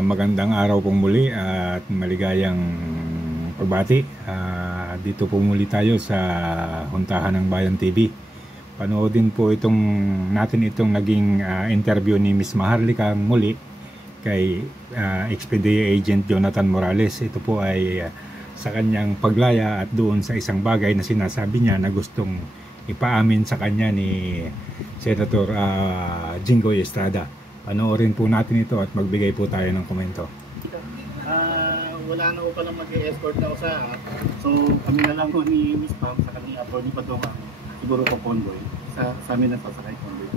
Magandang araw pong muli at maligayang pagbati. Dito po muli tayo sa Huntahan ng Bayan TV. Panoodin po natin itong naging interview ni Miss Maharlika muli kay Expedia Agent Jonathan Morales. Ito po ay sa kanyang paglaya at doon sa isang bagay na sinasabi niya na gustong ipaamin sa kanya ni Senator Jinggoy Estrada. Panoorin po natin ito at magbigay po tayo ng komento. Wala na po palang mag-escort na usaha. So kami na lang po ni Miss Pam sa kanila po ni Padong siguro po convoy. Sa amin na sasakay convoy.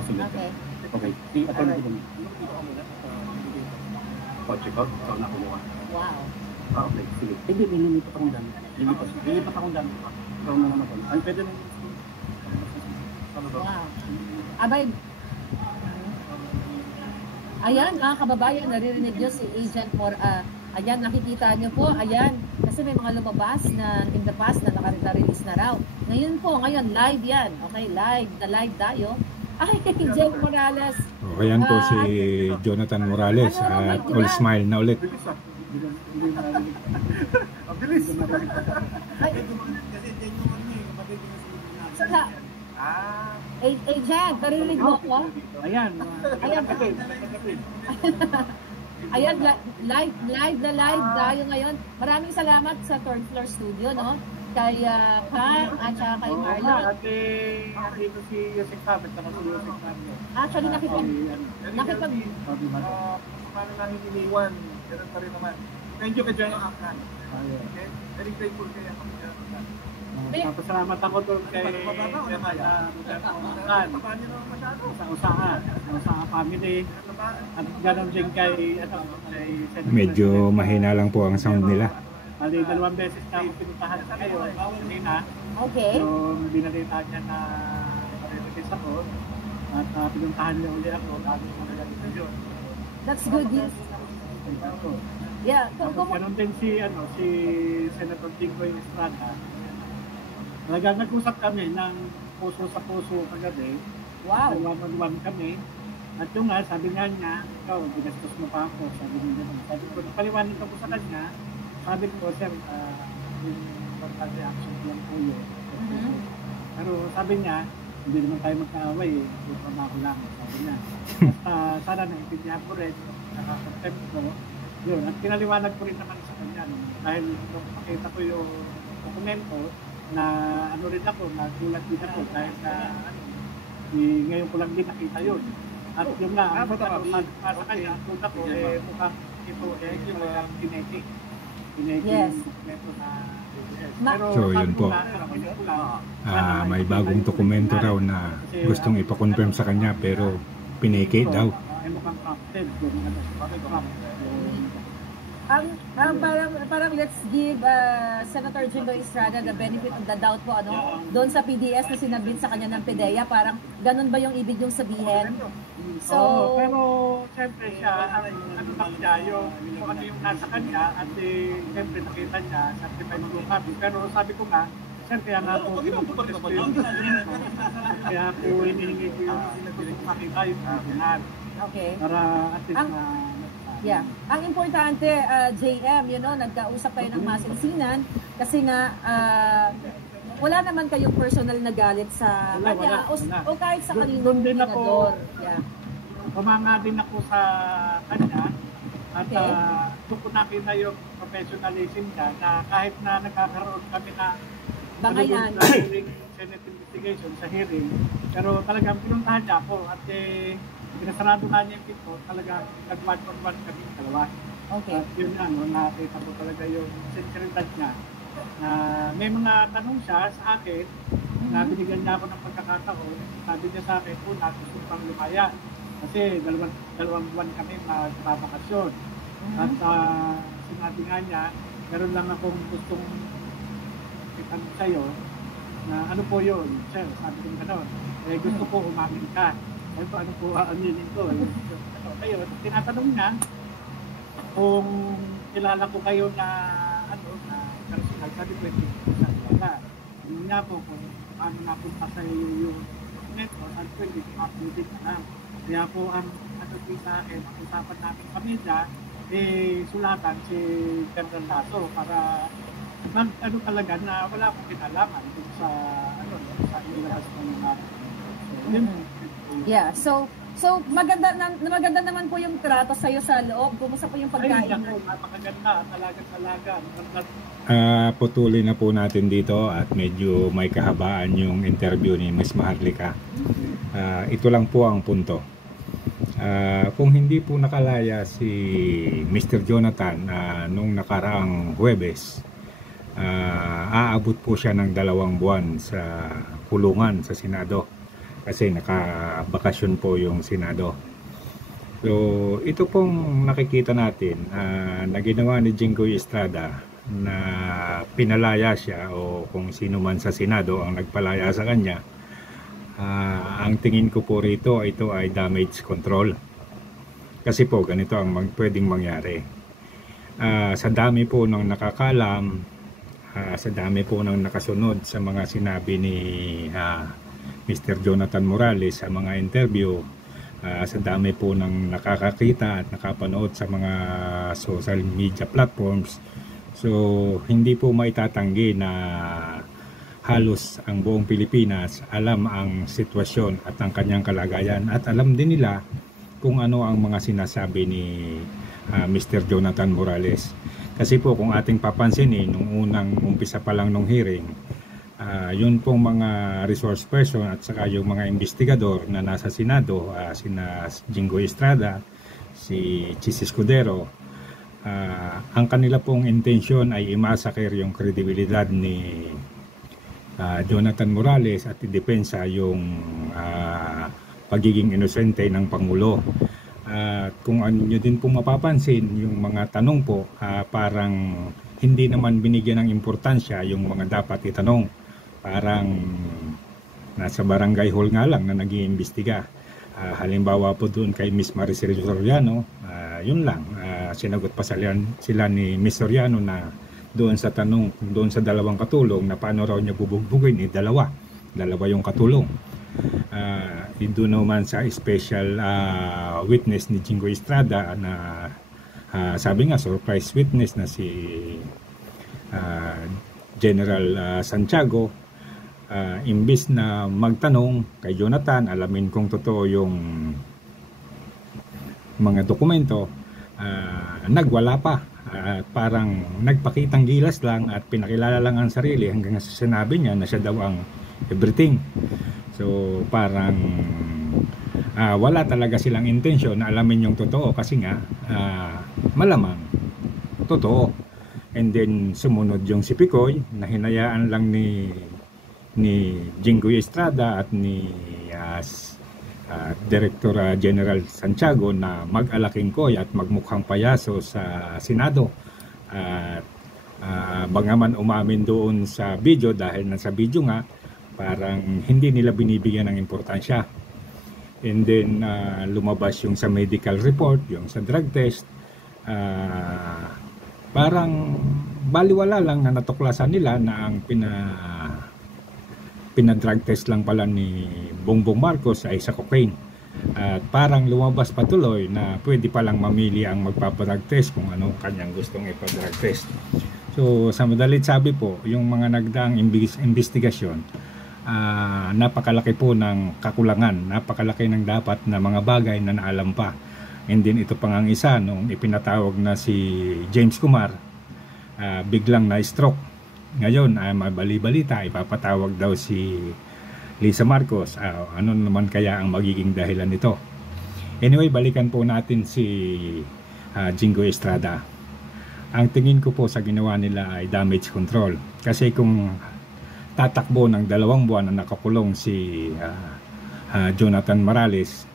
Okay. Okay. Si Atty. Padong. Kotse ko. So nakuha. Wow. Okay. Sige. Hindi, nilipat akong dami. Nilipat akong dami. Ikaw na naman ako. Ay, pwede na. Wow. Abay, ayan mga kababayan, naririnig nyo si Agent ayan, nakikita nyo po, ayan, kasi may mga lumabas na in the past na nakarita-release na raw. Ngayon live yan, okay, live tayo. Ay, Agent Morales. Okay, yan po si Jonathan Morales at all smile na ulit. Bilis. Saka, Agent, narinig mo ko? Ayan. Ayan, live tayo ngayon. Maraming salamat sa third floor studio, no? Kay Pam at saka kay Marlon. Dito si Yosek Pabit, si Yosek Pabit. Actually, nakipag... Paano namin iniwan? Ganun pa rin naman. Thank you kay General Akran. Very grateful kay Akran. Pasalamat ako doon kay sa Usaha family at ganoon din kay medyo mahina lang po ang sound nila. Bali, 2 beses na ako pinuntahan sa kayo kanina. Okay. So, binalita niya na marirequest ako at pinuntahan niya ulit ako bago sa mga yun. That's good news. Yeah. Ganoon din si Senator Jinggoy Estrada. Nag-usap kami ng puso sa puso kagabi. Wow! One kami. At yung nga, sabi nga niya, ikaw, binastos mo pa ako. Sabi niya, sabi ko, paliwanag ko sa kanya. Sabi ko, sir, yung total reaction lang po yun. Pero sabi niya, hindi naman tayo magkaaway eh. Yung trabaho lang, sabi niya. Basta sana naintindihan ko rin, nakakontempt ko. Yun, at pinaliwanag ko rin naman sa kanya. Dahil nung makita ko yung dokumento, na rin ako, nagulat din ako dahil ngayon ko lang din nakita yun. At yung nga, sa kanya, punta ko, mukhang ito yung kinetic. Yes. So yun po, may bagong dokumento raw na gustong ipakonfirm sa kanya pero pinake daw. Mukhang crafted. Parang let's give Senator Jinggoy Estrada the benefit of the doubt po, doon sa PDS na sinabit sa kanya ng PDEA, parang ganun ba yung ibig yung sabihin? So, pero siyempre siya, yung ano yung nasa kanya at siyempre nakita niya, certified yung copy. Pero sabi ko nga, siyempre kaya nga po kinukulit ko yung kaya po hinihingi ko yung makita yung original. Okay. Para at least yeah. Ang importante, JM, nagkausap kayo ng masinsinan kasi nga wala naman kayong personal na galit sa kanya o kahit sa kaninong senador. Yeah. Pumanga din ako sa kanya at doon ko nakita yung professionalism niya na kahit na nagkakaroon kami na bangayan Senate investigation sa hearing, pero talagang pinuntahan niya ako at pinasarado na niya yung pinto, talaga nag-1-on-1 kami dalawa. Okay. At yun nakita ko talaga yung sinceridad niya na may mga tanong siya sa akin na binigyan niya ako ng pagkakataon. Sabi niya sa akin, gusto pang lumaya kasi dalawang buwan kami magbabakasyon. At sinabi nga niya, meron lang akong gustong itanong sa'yo na ano po yun, sir, sabi ko gano'n. Gusto ko umamin ka. Ano po aminin ko? Kayo, tinatanong niya kung kilala ko kayo na personal. Sabi ko, wala. Ano niya po kung paano napunta sa iyo yung dokumento. Sabi ko, hindi ko uploaded na. Kaya po ang ano po sa akin, ang usapan namin kami na, sulatan si Colonel Lasso para ano talaga na wala akong kinalaman dun sa sa ilabas ng mga Yeah, so maganda naman po yung trato sa iyo sa loob. Kumusta po yung pagkain? Ay, napakaganda, talaga. Putuloy na po natin dito at medyo may kahabaan yung interview ni Ms. Maharlika. Ito lang po ang punto. Kung hindi po nakalaya si Mr. Jonathan nung nakaraang Huwebes, aabot po siya ng 2 buwan sa kulungan sa Senado kasi nakabakasyon po yung Senado. So ito pong nakikita natin na ginawa ni Jinggoy Estrada na pinalaya siya o kung sino man sa Senado ang nagpalaya sa kanya. Ang tingin ko po rito, ito ay damage control. Kasi po ganito ang pwedeng mangyari. Sa dami po ng nakakalam, sa dami po ng nakasunod sa mga sinabi ni Mr. Jonathan Morales sa mga interview, sa dami po ng nakakakita at nakapanood sa mga social media platforms. So hindi po maitatanggi na halos ang buong Pilipinas alam ang sitwasyon at ang kanyang kalagayan at alam din nila kung ano ang mga sinasabi ni Mr. Jonathan Morales. Kasi po kung ating papansinin nung unang umpisa pa lang nung hearing, yun pong mga resource person at saka yung mga investigador na nasa Senado, sina Jinggoy Estrada, si Chis Escudero, ang kanila pong intensyon ay imasakir yung kredibilidad ni Jonathan Morales at idepensa yung pagiging inosente ng Pangulo. Kung ano nyo din pong mapapansin, yung mga tanong po parang hindi naman binigyan ng importansya yung mga dapat itanong. Parang nasa barangay hall nga lang na nag-iimbestiga. Halimbawa po doon kay Miss Maricel Soriano, yun lang. Sinagot pa sila ni Miss Soriano na doon sa tanong, doon sa 2 katulong na paano raw niya bubugbugin, dalawa yung katulong. Doon naman sa special witness ni Jinggoy Estrada na sabi nga surprise witness na si General Santiago, imbis na magtanong kay Jonathan, alamin kung totoo yung mga dokumento, nagwala pa. Parang nagpakitang gilas lang at pinakilala lang ang sarili hanggang sa sinabi niya na siya daw ang everything. So parang wala talaga silang intensyon na alamin yung totoo kasi nga malamang totoo. And then sumunod yung si Picoy na hinayaan lang ni Jinggoy Estrada at ni Director General Santiago na mag-alakingkoy at magmukhang payaso sa Senado. Bangaman umamin doon sa video dahil nasa video nga parang hindi nila binibigyan ng importansya. And then lumabas yung sa medical report, yung sa drug test, parang baliwala lang na natuklasan nila na ang pinadrug test lang pala ni Bongbong Marcos ay sa cocaine. At parang lumabas patuloy na pwede palang mamili ang magpapadrug test kung anong kanyang gustong ipadrug test. So sa madalit sabi po, yung mga nagdaang investigasyon, napakalaki po ng kakulangan, napakalaki ng dapat na mga bagay na naalam pa. And then ito pang ang isa, nung ipinatawag na si James Kumar, biglang na-stroke. Ngayon, mabali-balita, ipapatawag daw si Lisa Marcos. Ano naman kaya ang magiging dahilan nito? Anyway, balikan po natin si Jinggoy Estrada. Ang tingin ko po sa ginawa nila ay damage control. Kasi kung tatakbo ng 2 buwan na nakakulong si Jonathan Morales,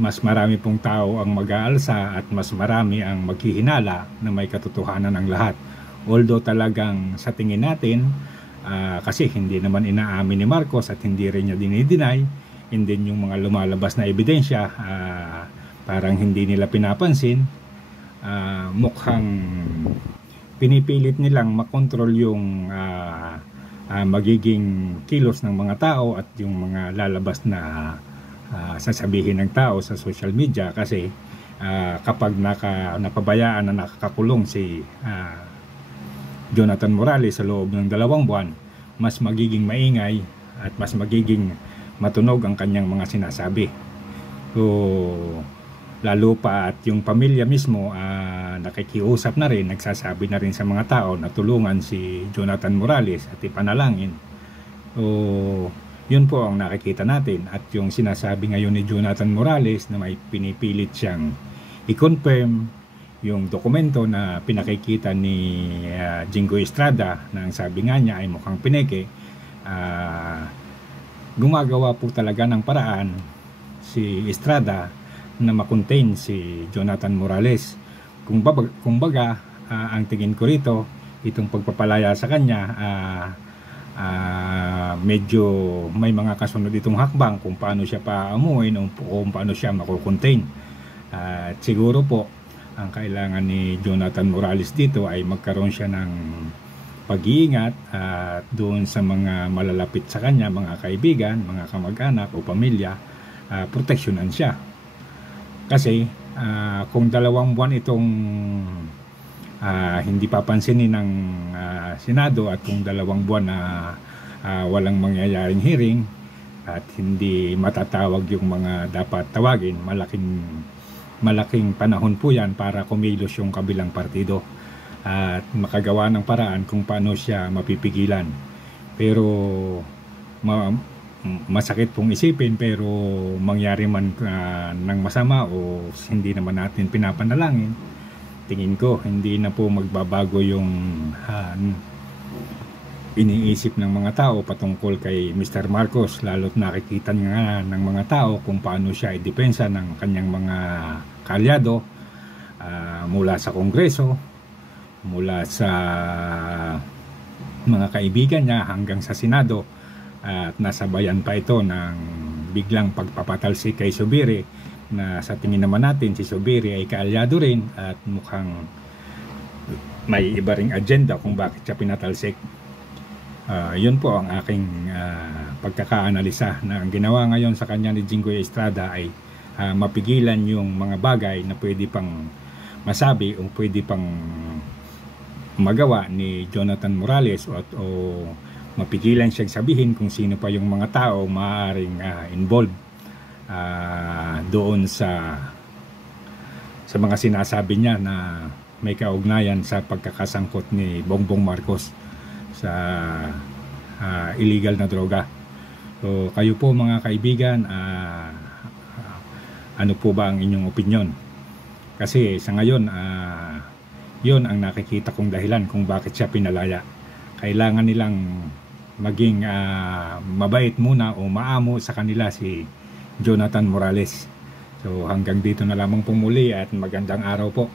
mas marami pong tao ang mag-aalsa at mas marami ang maghihinala na may katotohanan ng lahat. Although talagang sa tingin natin, kasi hindi naman inaamin ni Marcos at hindi rin niya dinideny, and then yung mga lumalabas na ebidensya, parang hindi nila pinapansin, mukhang pinipilit nilang makontrol yung magiging kilos ng mga tao at yung mga lalabas na sasabihin ng tao sa social media kasi kapag napabayaan na nakakakulong si Jonathan Morales sa loob ng 2 buwan, mas magiging maingay at mas magiging matunog ang kanyang mga sinasabi. So, lalo pa at yung pamilya mismo nakikiusap na rin, nagsasabi na rin sa mga tao na tulungan si Jonathan Morales at ipanalangin. So, yun po ang nakikita natin, at yung sinasabi ngayon ni Jonathan Morales na may pinipilit siyang i-confirm yung dokumento na pinakikita ni Jingoy Estrada na ang sabi nga niya ay mukhang pineke. Gumagawa po talaga ng paraan si Estrada na makontain si Jonathan Morales. Kumbaga, ang tingin ko rito, itong pagpapalaya sa kanya, medyo may mga kasunod itong hakbang kung paano siya paamuin o kung paano siya makukontain. At siguro po, ang kailangan ni Jonathan Morales dito ay magkaroon siya ng pag-iingat at doon sa mga malalapit sa kanya, mga kaibigan, mga kamag-anak o pamilya, proteksyonan siya. Kasi kung 2 buwan itong hindi papansinin ng Senado, at kung 2 buwan na walang mangyayaring hearing at hindi matatawag yung mga dapat tawagin, malaking panahon po yan para kumilos yung kabilang partido at makagawa ng paraan kung paano siya mapipigilan. Pero masakit pong isipin, pero mangyari man ng masama o hindi naman natin pinapanalangin, tingin ko hindi na po magbabago yung iniisip ng mga tao patungkol kay Mr. Marcos, lalo't nakikita nga ng mga tao kung paano siya idepensa ng kanyang mga kalyado mula sa Kongreso, mula sa mga kaibigan niya hanggang sa Senado, at nasabayan pa ito ng biglang pagpapatalsik kay Zubiri, na sa tingin naman natin si Zubiri ay kaalyado rin at mukhang may iba ring agenda kung bakit siya pinatalsik. Yun po ang aking pagkakaanalisa, na ang ginawa ngayon sa kanya ni Jingoy Estrada ay mapigilan yung mga bagay na pwede pang masabi o pwede pang magawa ni Jonathan Morales, o mapigilan siyang sabihin kung sino pa yung mga tao maaaring involved doon sa mga sinasabi niya na may kaugnayan sa pagkakasangkot ni Bongbong Marcos sa illegal na droga. So kayo po mga kaibigan, ano po ba ang inyong opinion? Kasi sa ngayon, yun ang nakikita kong dahilan kung bakit siya pinalaya. Kailangan nilang maging mabait muna o maamo sa kanila si Jonathan Morales. So hanggang dito na lamang po muli, at magandang araw po.